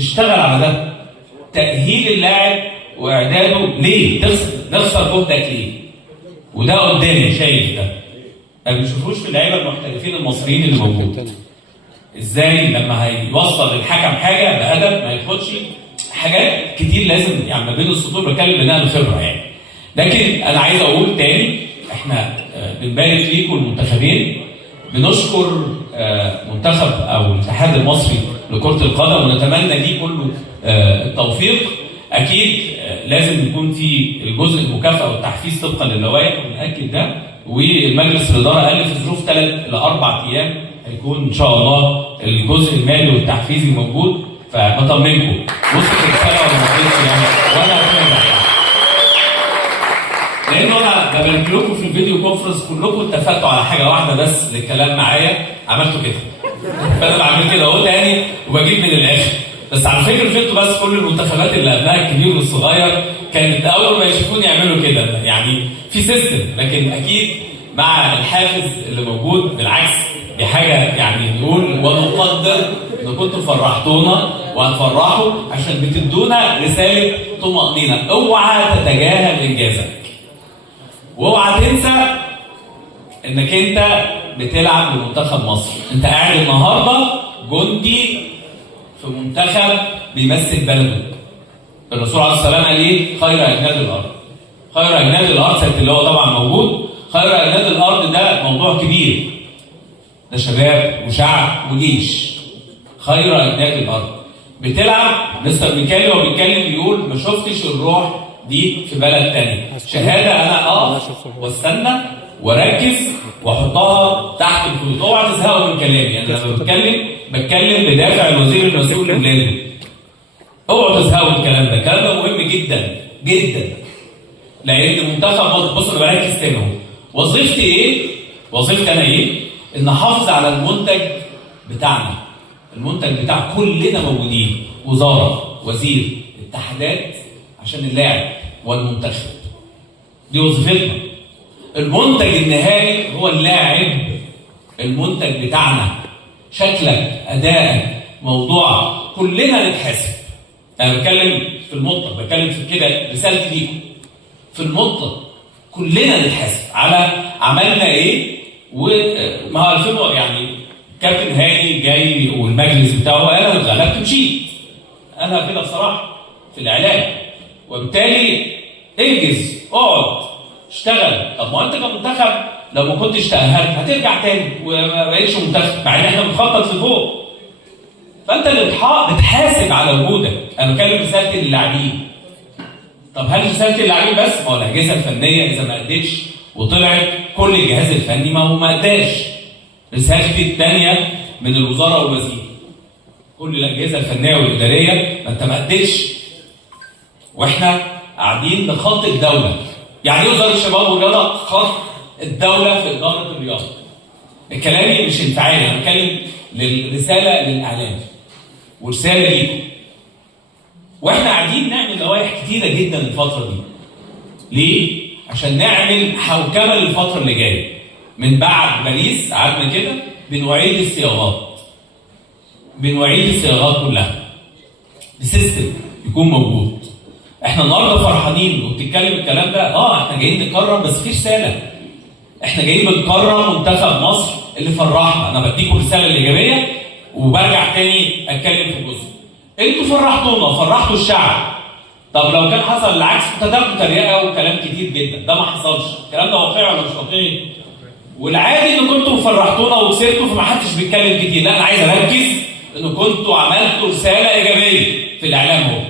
تشتغل على ده. تأهيل اللاعب واعداده ليه؟ نخسر جهدك ليه؟ وده قدامي شايف ده. ما بنشوفوش في اللعيبه المحترفين المصريين اللي موجودين. ازاي لما هيوصل للحكم حاجه بادب ما ياخدش حاجات كتير لازم يعني ما بين السطور بتكلم بناء الخبره يعني. لكن انا عايز اقول تاني احنا بنبارك ليكم المنتخبين، بنشكر منتخب او الاتحاد المصري لكره القدم ونتمنى ليه كله التوفيق. اكيد لازم يكون في الجزء المكافاه والتحفيز طبقا للوائح ونأكد ده، والمجلس الاداره قال في ظروف 3 إلى 4 أيام هيكون ان شاء الله الجزء المالي والتحفيزي موجود. فبطمنكم وصلت الرساله ولا ما وصلتش يعني، وانا هكمل لانه انا ببارك لكم في الفيديو كونفرنس كلكم اتفقتوا على حاجه واحده بس للكلام معايا، عملتوا كده. فانا بعمل كده اهو تاني وبجيب من الاخر. بس على فكره شفتوا بس كل المنتخبات اللي قبلها الكبير والصغير كانت اول ما يشوفوني يعملوا كده، يعني في سيستم. لكن اكيد مع الحافز اللي موجود بالعكس دي حاجه يعني نقول ونقدر ان كنتوا فرحتونا وهتفرحوا عشان بتدونا رساله طمانينه. اوعى تتجاهل انجازك، واوعى تنسى انك انت بتلعب لمنتخب مصر. انت قاعد النهارده جندي في منتخب بيمثل بلده. الرسول عليه السلام قال ايه؟ خير اجناد الارض. خير اجناد الارض اللي هو طبعا موجود. خير اجناد الارض ده موضوع كبير، ده شباب وشعب وجيش. خير اجناد الارض بتلعب. مستر ميكالي وهو بيتكلم بيقول ما شفتش الروح دي في بلد تاني. شهاده انا اقف واستنى واركز واحطها تحت الخطوط. اوعى تزهقوا من كلامي، يعني لما بتكلم بدافع الوزير المسؤول لاولاده. اوعوا تزهقوا من الكلام ده، الكلام ده مهم جدا جدا. لان منتخب مصر، بص انا بركز تاني اهو. وظيفتي ايه؟ وظيفتي انا ايه؟ ان احافظ على المنتج بتاعنا. المنتج بتاع كلنا موجودين، وزاره، وزير، اتحادات، عشان اللاعب والمنتخب. دي وظيفتنا. المنتج النهائي هو اللاعب. المنتج بتاعنا شكلك، ادائك، موضوعك، كلنا نتحاسب. انا بتكلم في المطلق، بتكلم في كده رسالتي ليكم. في المطلق كلنا نتحاسب على عملنا ايه. وما هو يعني كابتن هاني جاي والمجلس بتاعه قال انا اتغلبت مشيت. انا كده بصراحه في الاعلام، وبالتالي انجز، اقعد، اشتغل. طب ما انت كمنتخب لو ما كنتش تأهلت هترجع تاني وما بقتش منتخب، مع ان احنا بنخطط لفوق. فانت اللي بتحاسب على وجودك. انا بتكلم رسالتي للاعبين. طب هل رسالتي للاعبين بس؟ ما هو الاجهزه الفنيه اذا ما ادتش وطلعت كل الجهاز الفني ما هو ما اداش. رسالتي الثانيه من الوزاره والوزير، كل الاجهزه الفنيه والاداريه ما انت ما ادتش. واحنا قاعدين نخاطب الدوله. يعني ايه وزاره الشباب والرياضه؟ خط الدوله في اداره الرياضه. الكلام مش انفعالي، انا بتكلم للرساله للاعلام ورساله ليكم. واحنا قاعدين نعمل لوائح كتيره جدا الفتره دي. ليه؟ عشان نعمل حوكمه للفتره اللي جايه. من بعد باريس قعدنا كده بنعيد الصياغات. بنعيد الصياغات كلها بسيستم يكون موجود. احنا النهارده فرحانين وبتتكلم الكلام ده. احنا جايين نكرم، بس في رساله. احنا جايين بنكرم منتخب مصر اللي فرحنا. انا بديكم الرساله الايجابيه وبرجع تاني اتكلم في جزء. انتوا فرحتونا، فرحتوا الشعب. طب لو كان حصل العكس كنت هتاخدوا تريقه وكلام كتير جدا. ده ما حصلش. الكلام ده واقعي ولا مش واقعي؟ والعادي ان كنتوا فرحتونا وكسبتوا فما حدش بيتكلم كتير. لا انا عايز اركز ان كنتوا عملتوا رساله ايجابيه في الاعلام اهو.